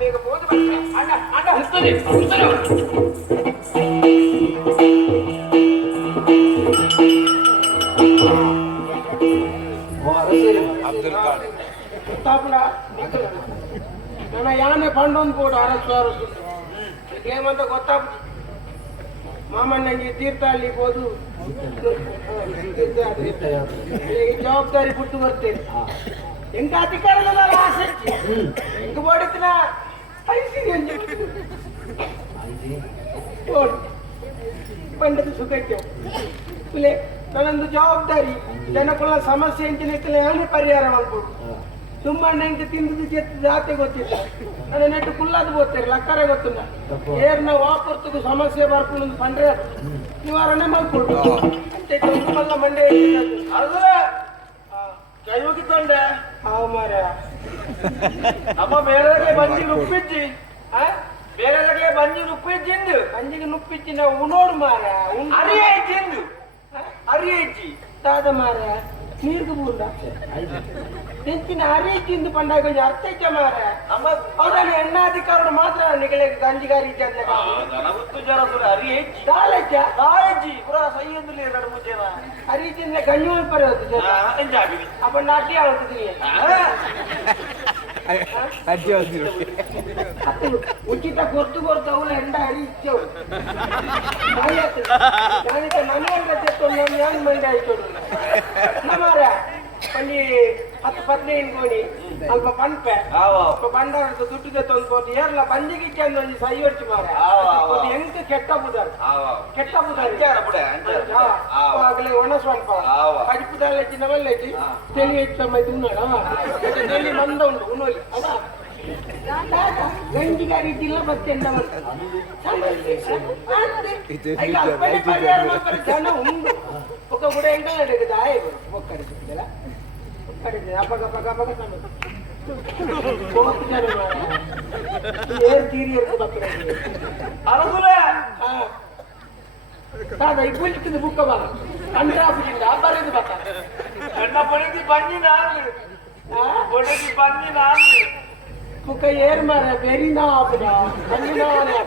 ಬೇಗ ಹೋಗಿ ಬರ್ತೆ ಅಣ್ಣ ಅಣ್ಣ ಉತ್ತರಿ, ಉತ್ತರಿ. ಗೊತ್ತಾಪುಲ ನನ್ನ ಯಾನೆ ಪಂಡೊಂದು ಕೂಡ ಅರಸು ಅರಸು ಏಮಂತ ಗೊತ್ತಾಪ ಮಾಮಣ್ಣಂಗೆ ತೀರ್ಥ ಜವಾಬ್ದಾರಿ ಬಿಟ್ಟು ಬರ್ತೇನೆ ಎಂಕ ಅಧಿಕಾರದಲ್ಲ ఇంక ಎಂಕ ಮಾಡಿದ್ನ? ಪರಿಸ್ಥಿತಿ ಪಂಡದ ಸುಖಕ್ಕೆ. ಇಲ್ಲೇ ನನ್ನೊಂದು ಜವಾಬ್ದಾರಿ ಜನಕ್ಕುള്ള ಸಮಸ್ಯೆ ಎಂಚಿನ ಏನೇ ಪರಿಹಾರ ಮಾಡ್ಬೋದು. ತುಂಬಾ ನಂಗೆ ತಿಂದು ಜಾತೆ ಗೊತ್ತಿಲ್ಲ ನನ್ನ ನೆಟ್ಟು ಕುಳ್ಳದು ಗೊತ್ತಿರ ಲಕ್ಕರೆ ಗೊತ್ತಿಲ್ಲ. ಏರ್ನ ವಾಪರ್ತಕ್ಕೂ ಸಮಸ್ಯೆ ಬರ್ಕೊಂಡು ಪಂಡ್ರೆ ನಿವಾರಣೆ ಮಾಡ್ಕೊಳ್ತು ಅಷ್ಟೇ ತುಂಬಲ್ಲ ಮಂಡೆ ಅಲ್ಲ ಕೈ ಮುಗಿತೊಂಡೆ ಹಾವು ಮಾರ ನಮ್ಮ ಬೇರೆಗೆ ಬಂಜಿ ನುಪ್ಪಿಜ್ಜಿ ಬೇರೆಗೆ ಬಂಜಿ ನುಪ್ಪಿಜ್ಜಿಂದು. ಅಂಜಿಗೆ ನುಪ್ಪಿಚ್ಚಿ ನಾವು ಉಣೋಡು ಮಾರ ಅರಿ ಅರಿಯ ಅರಿ ಅರಿಯ ಇಜ್ಜಿ ತಾದ ಮಾರ ನೀರ್ಗು ಬೂಂದ ನೆಂಚಿನ ಅರಿ ತಿಂದು ಪಂಡಾಗ ಕೊಂಚ ಅರ್ಥಕ್ಕೆ ಮಾರ ನಮ್ಮ ಅವರಲ್ಲಿ ಎಣ್ಣಾಧಿಕಾರರು ಮಾತ್ರ ನಿಗಳೆ ಗಂಜಿಗಾರಿ ಅಂತ ನನಗುತ್ತು ಜರ ಸುರ ಅರಿಯ ಇಜ್ಜಿ ದಾಳಜ್ಜ ಕಾಯಜ್ಜಿ ಪುರ ಸೈಯಂದುಲಿ ಎರಡು ಮುಜ್ಜೆನ ಅರಿ ತಿಂದ್ರೆ ಗಂಜು ಪರ ಹೋಗ್ತದೆ ಎಂಜಾಬಿನಿ ಅಪ್ಪ ನಾಟ್ಯ ಆಗ್ತದೆ ಉಚಿತ ಕೊರ್ತು ಕೊರ್ತು ಅವಳ ಎಂಡ ಅರಿ ಇಚ್ಚವು ನಾನಿತ ಮನೆ ಅಂತ ತೆತ್ತೊಂಡು ನಾನು ಯಾನ್ ಮಂಡಿ ಆಯ್ತು ನಮಾರ ಅಲ್ಲಿ ಹತ್ತು ಪದ್ನೈದು ಕೋಣಿ ಅಲ್ಪ ಪಂಪೆ ಆವ ಅಪ್ಪ ಬಂಡಾರದ ದುಡ್ಡಿಗೆ ತಂದು ಕೊಟ್ಟು ಏರ್ಲ ಬಂದಿಗೆ ಚಂದ ಒಂದು ಸೈ ಹೊಡ್ಚಿ ಮಾರ ಆವ, ಆವ. ಅದು ಹೆಂಗ್ ಕೆಟ್ಟ ಬುದಾರ ಆವ ಕೆಟ್ಟ ಬುದಾರ ಅಂಜಾರ ಬುಡೆ ಅಂಜಾರ ಆವ ಆಗಲೇ ಒಣ ಸ್ವಲ್ಪ ಆವ. ಕಡಿಪುದಾಲ ಹೆಚ್ಚಿನ ಮಲ್ಲೆಚ್ಚಿ ಹಾ. ತೆಲಿ ಹೆಚ್ಚ ಮೈತು ಉಣ್ಣಾಡ ತೆಲಿ ಮಂದ ಉಂಟು ಉಣ್ಣೋಲಿ ಅವ ಗಂಜಿಗಾರಿ ಇದ್ದಿಲ್ಲ ಮತ್ತೆ ಜನ ಉಂಡು ఒక కూడా ఇంకా అడుగుదా ఒక్కడిదిలా ఒక్కడిది అప్పగ పగ పగ ಏರ್ ತೀರಿ ಇರ್ತು ಬರ್ತದೆ ಅರಸುಲೆ ತಾದ ಇಬ್ಬುಲಿಟ್ಟಿದ್ದು ಬುಕ್ಕ ಬರ ಕಂಡ್ರಾಬಿಟ್ಟಿದ್ದ ಬರೆದು ಬತ್ತ ನನ್ನ ಪೊಣಗಿ ಬನ್ನಿ ನಾನು ಪೊಣಗಿ ಬನ್ನಿ ನಾನು ಬುಕ್ಕ ಏರ್ ಮರ ಬೆರಿನ ಆಪುದ ಬನ್ನಿನ ಅವನೇ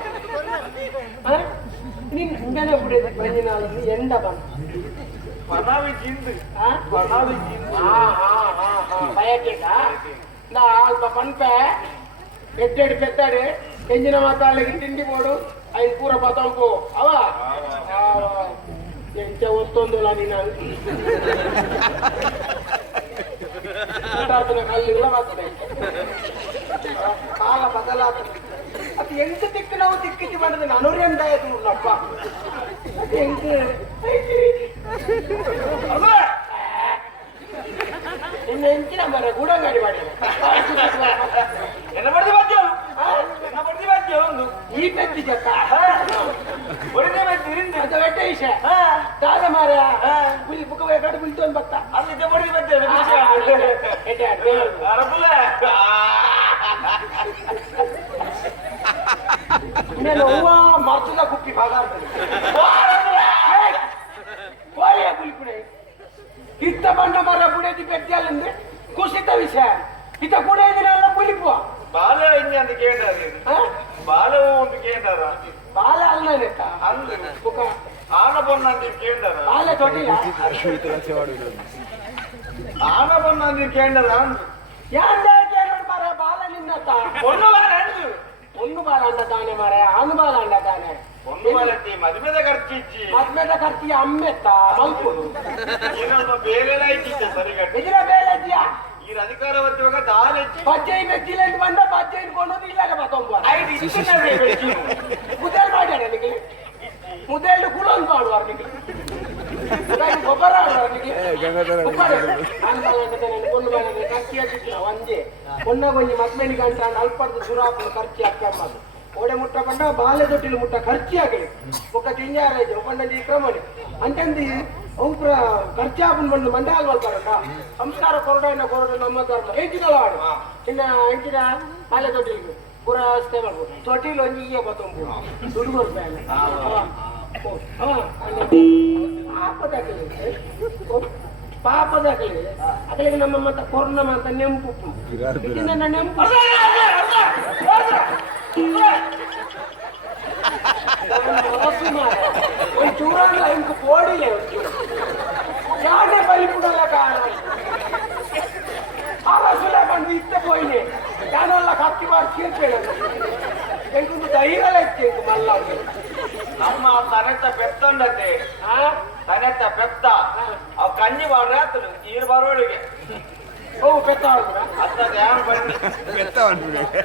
ನೀನ್ ಹಿಂಗನೆ ಬಿಡಿದ ಬನ್ನಿನ ಅವನಿಗೆ ಎಂಡ ಬನ್ನ ಪನಾವಿ ಜಿಂದು ಹಾ ಪನಾವಿ ಜಿಂದು ಹಾ ಹಾ ಹಾ ಹಾ ಬಯಕೇಟ ನಾ ಅಲ್ಪ ಪಂಪೆ ಎಡ್ಡೆಡ್ ಪೆತ್ತಾಡು ಎಂಜಿನ ಮಾತಾಡ್ಲಿಕ್ಕೆ ತಿಂಡಿ போடு அது ಪೂರ பார்த்தா போ त्यांच्यावर तोंडोला ना ಪ್ರಾರ್ಥನೆ ಕಲ್ಲಿಲ್ಲ ಮಾತ್ರ ಕಾಲ ಬದಲಾದ ಅದು ಎಂತ ತಿಕ್ಕು ನಾವು ದಿಕ್ಕಿಸಿ ಮಾಡಿದ್ರೆ ನನವ್ರೆ ಅಂತ ಆಯ್ತು ಎಂತ ನಿನ್ನ ಹೆಂಚಿನ ಮರ ಗೂಡಂಗಡಿ ಮಾಡಿ. ಎಲ್ಲ ಬಡ್ದು ಬಾಧ್ಯ ಒಂದು ಈ ಹೊಡೆದೇ ಬಿರಿಂದ ಅಂತ ಬೆಟ್ಟ ಇಶ ತಾದ ಮಾರ ಹುಲಿ ಬುಕ್ಕ ಕಟ್ಟು ಬಿಲ್ತು ಅಂತ ಬತ್ತ ಅಲ್ಲಿ ಹೊಡೆದು ಬರ್ತೇವೆ ಅರಬುಲ್ಲ ಮೇಲೆ ಹೂವ ಮರ್ತದ ಕುಪ್ಪಿ ಭಾಗ ಕೋಳಿಯ ಕುಲಿಪುಡೆ ಇತ್ತ ಬಂಡ ಮರ ಬುಡೇದಿ ಬೆಟ್ಟಿಯಲ್ಲಿ ಕುಸಿತ ವಿಷಯ ಇತ್ತ ಕೂಡ ಇದನ್ನೆಲ್ಲ ಕುಲಿಪುವ ಬಾಲ ಹೆಂಗೆ ಅಂತ ಕೇಂದ್ರ ಬಾಲವು ಒಂದು ಕೇಂದ್ರ బాల అల్లనేట ಅಂದು ఒక ಆನ ಬೊನ್ನ ಅಂತ ಕೇಂದ್ರ బాల తొటిల ಆನ ಬೊನ್ನ ಅಂತ ಕೇಂದ್ರ ಅಂದು యాందే కేరడు మర బాల నిన్నత ಒಂದು ಬಾಲ ಅಂದು ಒಂದು బాల అండదానే మర ఆను బాల అండదానే ಒಂದು ಬಾಲ ಟೀ ಮದುವೆದ ಖರ್ಚಿಚ್ಚಿ ಮದ್ಮೆದ ಖರ್ಚಿ ಅಮ್ಮೆತ್ತ ಮಲ್ಪುಡು ಏನೊಬ್ಬ ಬೇರೆ ಇಟ್ಟಿದ್ದೆ ಸರಿಗಟ್ಟಿ ಎದುರ ಬೇಲೆದ್ಯಾ ಈ ಅಧಿಕಾರ ವರ್ಗ ದಾಳಿ ಬಜ್ಜೆಯಿಂದ ಜಿಲ್ಲೆಯಿಂದ ಬಂದ ಬಜ್ಜೆ ಇಟ್ಕೊಂಡು ಇಲ್ಲಾಗ ಬತ್ತೊಂಬ ಐದು ಇಷ್ಟು ಮುದೇಲ್ ಮಾಡ್ಯಾರ ನಿಮಗೆ ಮುದೇಲು ಕುಲೊಂದು ಮಾಡುವಾರ ನಿಮಗೆ ಗೊಬ್ಬರ ಕರ್ಚಿಯಾಗಿಲ್ಲ ಒಂದೇ ಒಂದಾಗೊಂದು ಮಕ್ಕಳಿಗೆ ಅಂತ ಅಲ್ಪದ್ದು ಸುರಾಪು ಖರ್ಚಿ ಹಾಕಂಬದು ಓಡೆ ಮುಟ್ಟ ಬಂಡ ಬಾಲೆ ದೊಟ್ಟಿಲು ಮುಟ್ಟ ಖರ್ಚಿಯಾಗಲಿ ಒಕ್ಕ ತಿಂಜಾರ ಒಬ್ಬಂಡಿ ಕ್ರಮಣಿ ಅಂತಂದಿ ಅವ್ರ ಖರ್ಚಾಪನ್ ಬಂದು ಮಂಡಾಲ್ ಬರ್ತಾರಲ್ಲ ಸಂಸ್ಕಾರ ಕೊರಡ ಕೊರಡ ನಮ್ಮ ಧರ್ಮ. ಹೆಂಚಿದಳ ಇನ್ನ ಹೆಂಚಿದ ಪಾಲೆ ತೊಟ್ಟಿಲ್ಗೆ ಪುರ ಅಸ್ತೆ ಮಾಡ್ಬೋದು. ತೊಟ್ಟಿಲ್ ಒಂದು ಈಗ ಬತ್ತೊಂಬು ದುಡ್ಡು ಪಾಪದ ಪಾಪದಾಗಲಿ ಅದಕ್ಕೆ ನಮ್ಮ ಮತ್ತೆ ಕೊರೋನಾ ಅಂತ ನೆಂಪು ಇದನ್ನ ನೆಂಪು. ಅವ್ ಕಂಜಿ ಬಾಳ ರಾತ್ರಿ ಈರ್ ಬರೋಳಿಗೆ ఓ పెద్దవాడు ಅತ್ತ ಧ್ಯಾನ ಬನ್ನಿ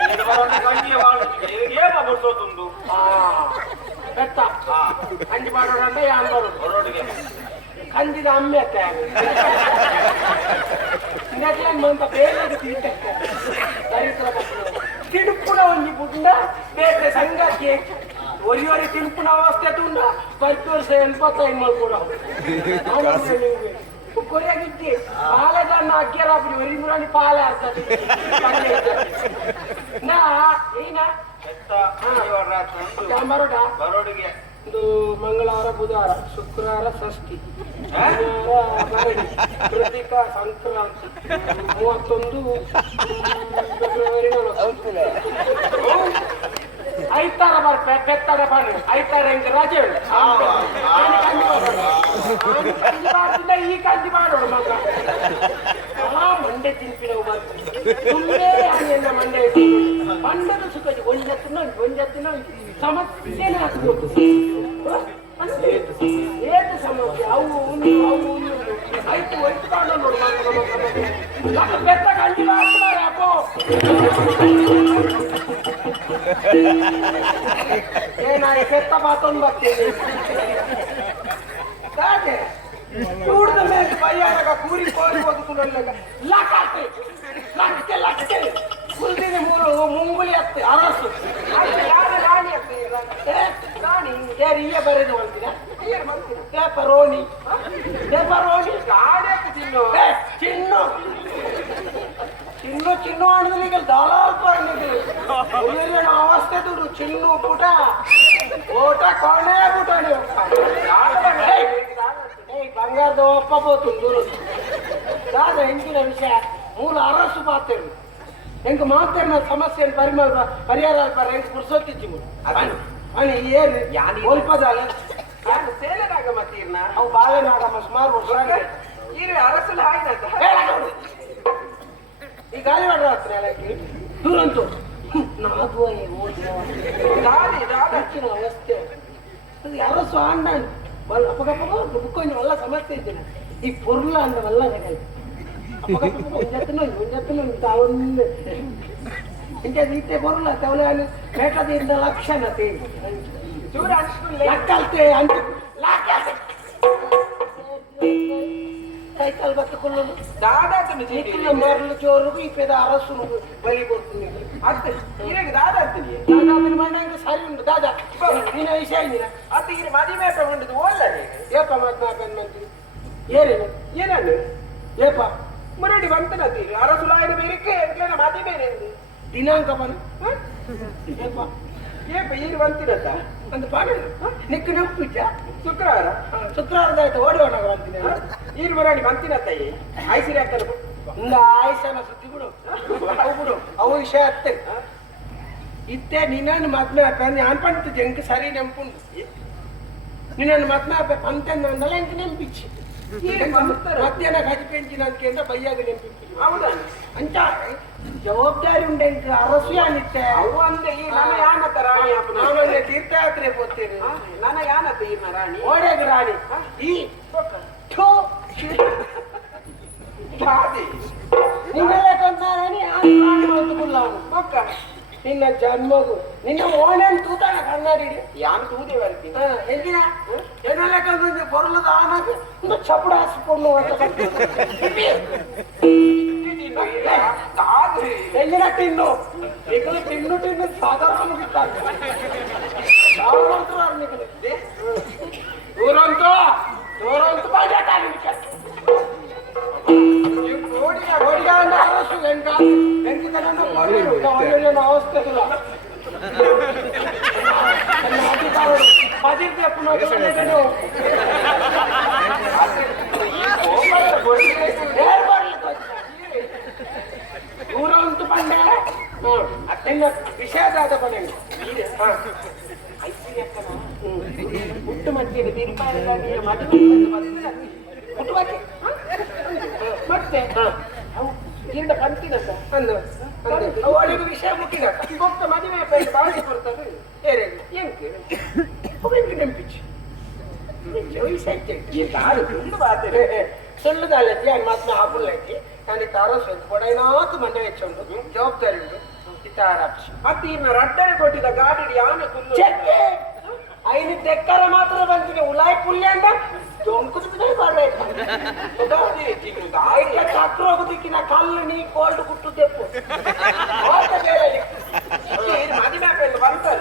ಈರ್ ಬರೋಣ ಕಂಜಿ ಬಾಳ ಏನ ಬಿಡ್ಸೋತುಂಡು పెద్ద ಹಾ కంచి పాడు అంటే అందరు ಬರೋಡಿಗೆ కంచిది అమ్మేస్తే ఇంకెట్లా మంత పేరు తీస్తే తిడుపున ఉంది పుట్టిన ಬೇರೆ ಸಂಘಕ್ಕೆ ಒರಿಯೊರಿ ತಿಳುಪುನ ಅವಸ್ಥೆ ತುಂಡ ಬರ್ತೀವಿ వెళ్ళిపోతాయి మళ్ళీ ಕೊನೆಗಿದ್ದೆ ಪಾಲೆದನ್ನ ಅಕ್ಕಿಯರ ಬಿಡಿ ವರಿಮುರಾಣಿ ಪಾಲ ಆಗ್ತದೆ ನಾ ಏನ? ಬರೋಡ ಬರೋಡಿಗೆ. ಇದು ಮಂಗಳವಾರ ಬುಧವಾರ ಶುಕ್ರವಾರ ಷಷ್ಠಿ. ಕೃತಿಕ ಸಂಕ್ರಾಂತಿ. ಮೂವತ್ತೊಂದು ಫೆಬ್ರವರಿ ಐತಾರ ಬರ್ತಾರೆ ಬೆತ್ತರ ಬನ್ನಿ ಐತಾರ ಹಿಂಗೆ ರಜೆ ಉಂಟು. ಮಾಡೋಳು ಕಂದಿ ಮಾಡೋದು? ಕಂದಿ ಕಂದಿ ಮಗ ಆ ಮಂಡೆ. ತಿನ್ಪಿನವು ಅನ್ನ ಮಂಡೆ ಪಂಡದ ಸುಖಜಿ ಒಂಜತ್ತಿನ ಒಂಜತ್ತಿನ ಸಮಸ್ಯೆ ಹಾಕ್ಬೇಕು ಏತು ಸಮಸ್ಯೆ. ಅವು ಉಂಡು ಅವು ಆಯ್ತು ನೋಡು ಮಗ ಮಗ ಮಗ ಬೆತ್ತ ಕಾಂತಿ ಮಾಡ್ತಾರೆ ಅಪ್ಪೋ ಏನಾಯ್ತು? ಬೆತ್ತ ಮಾತೊಂದು ಬರ್ತೀನಿ ಕಾಗೆ? ಕೂಡ್ದ ಮೇಲೆ ಬಯ್ಯಾಗ ಕೂರಿ ಕೋರಿ ಬದುಕುನಲ್ಲಾಗ ಲಕಾತೆ ಲಕ್ಕೆ ಲಕ್ಕೆ ಕುಲ್ದಿನ ಮೂರು ಮುಂಗುಳಿ ಅತ್ತೆ ಅರಸು ಅಲ್ಲಿ ಯಾರು ರಾಣಿ ಅತ್ತೆ ಏ, ರಾಣಿ ಯಾರು ಈಗ ಬರೆದು ಬಂದಿನ ಪೇಪರೋನಿ ಪೇಪರೋನಿ ಗಾಡಿ ಅತ್ತೆ ಚಿನ್ನು ಏ, ಚಿನ್ನು ಚಿನ್ನು ಚಿನ್ನು ಆಡಿದ್ರೆ ಈಗ ದಲಾಲ್ ಬಂದಿದೆ ಅವಸ್ಥೆ ದುಡ್ಡು ಚಿನ್ನು ಪುಟ ಓಟ ಕೊನೆ ಪುಟ ನೀವು ಏಯ್ ಬಂಗಾರದ ಒಪ್ಪ ಬೋತುಂದು ದಾದ ಹಿಂದಿನ ವಿಷಯ? ಮೂಲ ಅರಸು ಪಾತ್ರ ಹೆಂಗ ಮಾತ್ರ ಸಮಸ್ಯೆ ಪರಿಮಳ ಪರಿಹಾರ ಪರ ಎಂಕ್ ಪುರ್ಸೊತ್ತಿಜ್ಜಿ ಅನಿ ಏನು? ಯಾನಿ ಒಲ್ಪದಾಲ ಯಾರು ಸೇಲನಾಗ ಮತ್ತೀರ್ನ? ಅವು ಬಾಳೆನಾಗ ಸುಮಾರು ವರ್ಷ ಇಲ್ಲಿ ಅರಸಲು ಹಾಯ್ದಂತ ಈ ಗಾಳಿ ಮಾಡ್ರ ಹತ್ರ ದೂರಂತು. ನಾಗುವ ಗಾಳಿ ರಾಗಚ್ಚಿನ ವ್ಯವಸ್ಥೆ. ಅರಸು ಅಣ್ಣ వాళ్ళు అప్పగప్పగా రుబ్బుకొని వల్ల సమస్య అవుతుంది ఈ పొరుల అంత వల్ల అప్పగప్పగా తావుంది ఇంకా తీస్తే పొరుల తెవలేని పేట తీరిన లక్ష నది చూడ లక్కల్తే అంటే లక్కల్తే సైకిల్ బతుకుళ్ళు ದಾದಾತ నీకుల మరలు చోరుకు ఈ పెద్ద అరసును బలిపోతుంది ಅತ್ತ ಇರಗೆ ದಾದಾತೀನಿ దాదాపు మండంగా సరి ఉంది దాదా నేను విషయం ಅತ್ತ ಇರ ಮದಿಮೆ ಉಂಟದು ಓಲ್ಲದೆ ఏ పమాత్మా పెన్ మంత్రి ఏరే ಏನನ್ನು ఏపా ಮುರಡಿ ಬಂತನ ತೀರು ಅರಸುಲು ಆಯ್ದ ಬೇರಿಕೆ ಎಂಕ್ಲೇನ ಮದಿಮೆ ನೆಂದು దినాంక పని ఏపా ಏಪ ಈರು ಬಂತಿರತ್ತ అంత పని నీకు నొప్పిచ్చా ಶುಕ್ರವಾರ శుక్రవారం ನೀರು ಬರೋಣಿ ಮಂತಿನ ತಾಯಿ? ಆಯ್ಸಿರಿ ಹಾಕ್ತಾರೆ ಹಿಂಗ ಆಯ್ಸನ ಸುದ್ದಿ ಬಿಡು. ಅವು ಬಿಡು. ಅವು ವಿಷಯ ಅತ್ತೆ. ಇತ್ತೆ ನಿನ್ನ ಮದ್ಮೆ ಹಾಕ ನಾನು ಪಂತ ಜಂಕ್ ಸರಿ ನೆಂಪು ನಿನ್ನ ಮದ್ಮೆ ಹಾಕ ಪಂತ ನನ್ನಲ್ಲ ಎಂಕ ನೆಂಪಿಚ್ಚಿ ಮಧ್ಯಾಹ್ನ ಗಜಿ ಪೆಂಚಿನ ಅದಕ್ಕೆ ಬೈಯಾಗ ನೆಂಪಿಚ್ಚಿ ಹೌದಾ? ಅಂತ ಜವಾಬ್ದಾರಿ ಉಂಡೆ ಅರಸು ಅರಸಿ ಅನಿತ್ತೆ ಅವು ಅಂದೆ ಈ ನನ್ನ ಯಾನತ ರಾಣಿ ನಾನು. ತೀರ್ಥಯಾತ್ರೆ ಹೋಗ್ತೇನೆ. ನನ್ನ ಯಾನತ ಈ ರಾಣಿ? ರಾಣಿ. ಈ ಕುಲ್ಲ ಪಕ್ಕ ನಿನ್ನ ಜನ್ಮಗು. ನಿನ್ನ ಓಣೆನ್ ತೂತಾನ ಕನ್ನಡಿ ಯಾನ್ ತೂದಿ ಬರ್ತೀನಿ ಎಂದಿನ ಎನ್ನಲ್ಲ ಕಂದು ಬರಲದ ಆನಾಗ. ಒಂದು ಚಪಡ ಹಾಸ್ಕೊಂಡು ಎಂದಿನ ತಿನ್ನು ತಿನ್ನು ತಿನ್ನು ಸಾಧಾರಣ ಮುಗಿತಾರೆ ದೂರ ಉಂಟು ಬಂದ ಅದೆಲ್ಲ ವಿಷಾದಾದ ಮನೆ ಹುಟ್ಟು ಮಧ್ಯದ ಬಿರುಪಾರದ ಮದುವೆ ಕುಟುಂಬಕ್ಕೆ ಮತ್ತೆ ಗಿಡ ಬಂತಿನ ಅಂದು ಅವಳಿಗೆ ವಿಷಯ ಮುಖ್ಯ ಮದುವೆ ಬಾಳಿಸಿ ಬರ್ತದೆ ಏನು ಅವಳಿಗೆ ಈ ಯಾರು ತುಂಬ ಬಾತರೆ ಸುಳ್ಳುದಾለ ನಾನು ಮಾತ್ರ ಹಾಕುಲ್ಲಕ್ಕೆ ನಾನು ತಾರಸ್ ಕೊಡೈನಾತು ಮಂಡೆ ವೆಚ್ಚುಂಟು ಜವಾಬ್ದಾರಿ ಉಂಟು. ಇತಾರಾಕ್ಷ ಮತ್ತೆ ಇನ್ನು ರಡ್ಡನೆ ಕೊಟ್ಟಿದ್ದ ಗಾಡಿ ಯಾನ ಕುಲ್ಲು ಐದು ತೆಕ್ಕರ ಮಾತ್ರ ಬಂದಿದೆ. ಉಲಾಯ್ ಪುಲ್ಯ ಅಂತ ಜೊಂಕು ಮಾಡಬೇಕು ಆಯ್ತ ಚಕ್ರ ಹೋಗುದಿಕ್ಕಿನ ಕಲ್ಲು ನೀ ಕೋಲ್ಡ್ ಕುಟ್ಟು ತೆಪ್ಪು ಬಂತಲ್ಲ?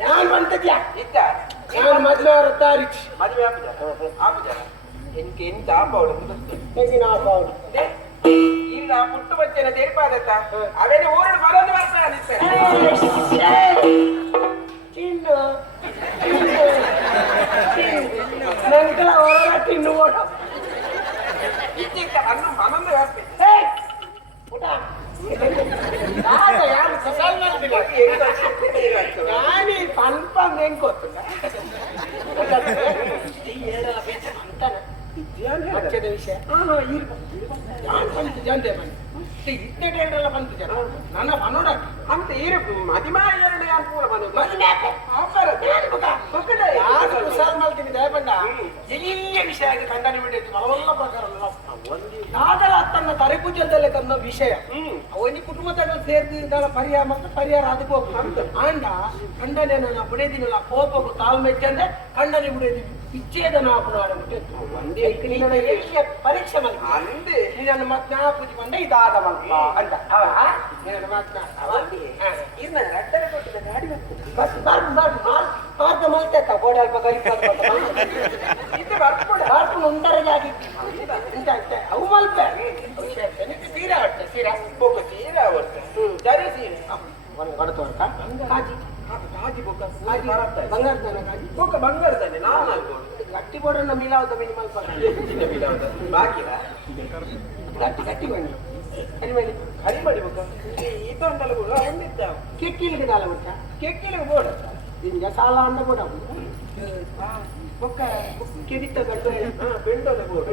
ನಾನು ಬಂತದ್ಯಾ? ನಾನು ಮದುವೆ ಅವರ ತಾರೀಖ್ ಮದುವೆ ಆಪುಜ ಆಪುಜ ಎಂಕೆ ಎಂತ ಆಪವಳು ತೆಗಿನ ಹೌದು ಇಲ್ಲ ಪುಟ್ಟು ಬಚ್ಚನ ತೆರಿಪಾದತ್ತ ಅವೇನೆ ಓರಡು ಬರೋದು ಬರ್ತಾನೆ ಚಿನ್ನು ನನಗೆಲ್ಲ ಹೊರ ತಿನ್ನು ಓಡ ಇದ್ದಿದ್ದ ಅನ್ನು ಮನೊಂದು ವ್ಯಾಪ್ತಿ ಯಾರು ವಿಷಯ ಯಾನ್ ಬಂತು ಜನ ನನ್ನ ಮನೋಡ ಅಂತ ಇರು ಮದಿಮಾ ಎರಡು ಅನುಕೂಲ ಬಂದು ಯಾರು ಕುಸಾಲ್ ಮಾಡ್ತೀನಿ ದಯಪಂಡ ಎಲ್ಲಿಯ ವಿಷಯ. ಆಗಿ ಖಂಡನೆ ಬಿಟ್ಟಿದ್ದು ಪ್ರಕಾರ ನಾಗಲ ತನ್ನ ತರಿಪೂಜದಲ್ಲಿ ಕನ್ನ ವಿಷಯ ಅವನಿ ಕುಟುಂಬದಲ್ಲಿ ಸೇರಿದ ಪರಿಹಾರ ಮತ್ತೆ ಪರಿಹಾರ ಅದಕ್ಕೆ ಹೋಗ್ಬೇಕು ಆಂಡ ಖಂಡನೆ ನನ್ನ ಬಿಡೇದಿನಲ್ಲ ಕೋಪಕ್ಕೂ ತಾಳ್ಮೆಚ್ಚಂದ್ರೆ ಖಂಡನೆ ಬಿಡೇದಿನಿ ವಿಚ್ಛೇದನ ಪರೀಕ್ಷೆ ಮಾಡಿ ಅಂದೆ ನನ್ನ ಮತ್ ನಾ ಪೂಜೆ ಬಂದ ಇದಾದ ಮಲ್ಪ ಅಂತ ಅವ ನನ್ನ ಮತ್ ನಾ ಅವ ಇನ್ನ ರಡ್ಡನೆ ಕೊಟ್ಟಿದ್ದ ಗಾಡಿ ಬರ್ತದೆ ಬಸ್ ಬರ್ದು ಬರ್ದು ಮಾರ್ ಮಾರ್ಗ ಮಲ್ತೈತ ಗೋಡೆ ಅಲ್ಪ ಗರಿ ಇದು ಬರ್ಕೊಡ ಬಾರ್ಪು ಒಂದರದಾಗಿ ಇಂತ ಇಂತ ಅವು ಮಲ್ಪ ನನಗೆ ತೀರಾ ಅಡ್ಡ ತೀರಾ ಹೋಗ ಸೀರೆ ಅವತ್ತು ಜರಿ ಸೀರೆ ಒಂದು ಕೊಡ್ತೋರ್ಕ ಕಾಜಿ ಕಾಜಿ ಬೊಕ್ಕ ಕಾಜಿ ಬಂಗಾರ ದನ ಕಾಜಿ ಬೊಕ್ಕ ಬಂಗಾರದಲ್ಲಿ ನಾನು ಅನ್ಕೊಂಡು ಗಟ್ಟಿ ಬೋಡನ್ನ ಮಿಲಾವದ ಮಿನಿಮಲ್ ಪಕ್ಕ ಬಾಕಿಲ್ಲ ಗಟ್ಟಿ ಗಟ್ಟಿ ಬನ್ನಿ ಕಡಿಮೆ ಕರಿ ಮಾಡಿ ಬೊಕ್ಕ ಈ ತೊಂದಲ ಕೂಡ ಒಂದಿದ್ದ ಕೆಕ್ಕಿಲಿಗೆ ದಾಲ ಬಿಟ್ಟ ಕೆಕ್ಕಿಲ ಬೋಡ ನಿಮ್ಗೆ ಸಾಲ ಅಂದ ಕೂಡ ಬೊಕ್ಕ ಕೆಡಿತ ಗಡ್ಡ ಹಾ ಬೆಂಡೋದ ಬೋಡ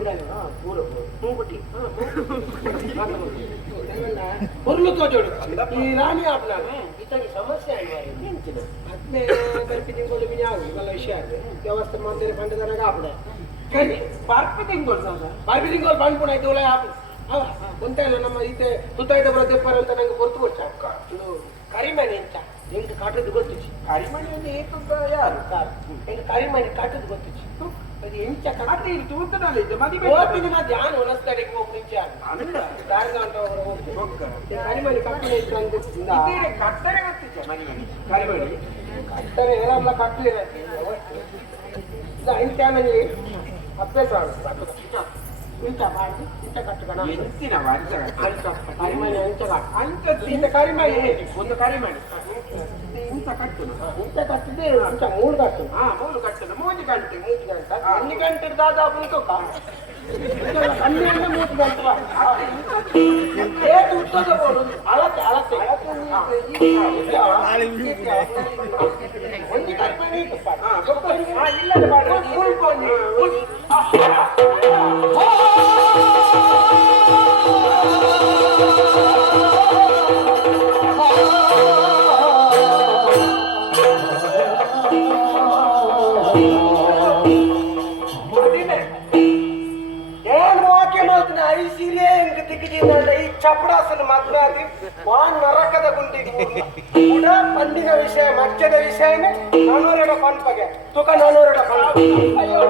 ಪೂರ ಮೂಗುಟಿ ಹುರ್ಲು ತೋಜೋಡು ಈ ರಾಣಿ ಆಪ್ನ ಇತಗೆ ಸಮಸ್ಯೆ ಆಯ್ತು ಹತ್ತನೇ ಕಲ್ಪಿ ತಿಂಗಳು ಬಿನಿ ಆಗು ಇವೆಲ್ಲ ವಿಷಯ ಆಗಿದೆ ವ್ಯವಸ್ಥೆ ಮಾಡ್ತಾರೆ ಪಂಡದನಾಗ ಆಪಡೆ ಕರಿ ಬರ್ಪಿ ತಿಂಗಳು ಆಪು ಅವ ಕೊಂತ ಇಲ್ಲ ನಮ್ಮ ಈತೆ ಸುತ್ತಾಯ್ದ ಬರೋ ದೆಪ್ಪರ ಅಂತ ನಂಗೆ ಗೊತ್ತು ಕರಿಮಣಿ ಅಂತ. ಹೆಂಗೆ ಕಾಟೋದು ಗೊತ್ತಿಚ್ಚಿ ಕರಿಮಣಿ ಏತದ ಯಾರು? ಕಾರ್. ಹೆಂಗೆ ಕರಿಮಣಿ ಕಾಟೋದು ಗೊತ್ತು ಅದು ಎಂಚ ಕಾಟ ಇಲ್ಲಿ ತೂತನಲ್ಲ ಇದು ಮದಿ ಓದಿದ ಮತ್ತೆ ಯಾನು ಒನಸ್ತಡೆಗೆ ಹೋಗಿ ಇಂಚ ಅಲ್ಲ. ಕಾರಣ ಅಂತ ಅವರು ಹೋಗ್ತಾರೆ ಕರಿಮಣಿ ಕಟ್ಟಲೆ ಇತ್ತು ಅಂತ ಇದೇ ಕಟ್ಟರೆ ಗೊತ್ತಿಚ್ಚ ಮನಿ ಮನಿ. ಕರಿಮಣಿ. ಕಟ್ಟರೆ ಎಲ್ಲ ಕಟ್ಟಲಿರ ಇಲ್ಲ ಇಂಚ ಮನೆ? ಅಭ್ಯಾಸ ಇಂಥ ಮಾಡಿ? ಇಂಥ ಕಟ್ಟುಗಣ ಎಂತಿನ ಅಂಚ ಕರಿಮಣಿ ಅಂಚ ಅಂಚ ಕರಿಮಣಿ. ಒಂದು ಕರಿಮಣಿ. ಇಂತ ಕಟ್ಟುನು ಇಂತ ಕಟ್ಟಿದೆ ಅಂತ ಮೂರು ಕಟ್ಟುನು ಹಾ ಮೂರು ಕಟ್ಟುನು ಮೂರು ಗಂಟೆ ಮೂರು ಗಂಟೆ ಒಂದು ಗಂಟೆ ದಾದಾಪು ಇಂಕೊಕ್ಕ ಹನ್ನೆರಡು ಮೂರು ಗಂಟೆ ಏಟು ಉತ್ತದ ಅಳತೆ ಅಳತೆ ಒಂದು ಕಲ್ಪನೆ ಇಲ್ಲ ಫುಲ್ ಬನ್ನಿ ಹೆಂಗ್ ಈ ಚಪಡಾಸನ ಮದ್ವೆ ಆಗಿ ವಾನ್ ನರಕದ ಗುಂಡಿಗೆ ಕೂಡ ಪಂಡಿನ ವಿಷಯ ಮಚ್ಚದ ವಿಷಯನೇ ನಾನೂರಡ ಪಂಪಗೆ. ತುಕ ನಾನೂರಡ ಪಂಪ. ಅಯ್ಯೋ.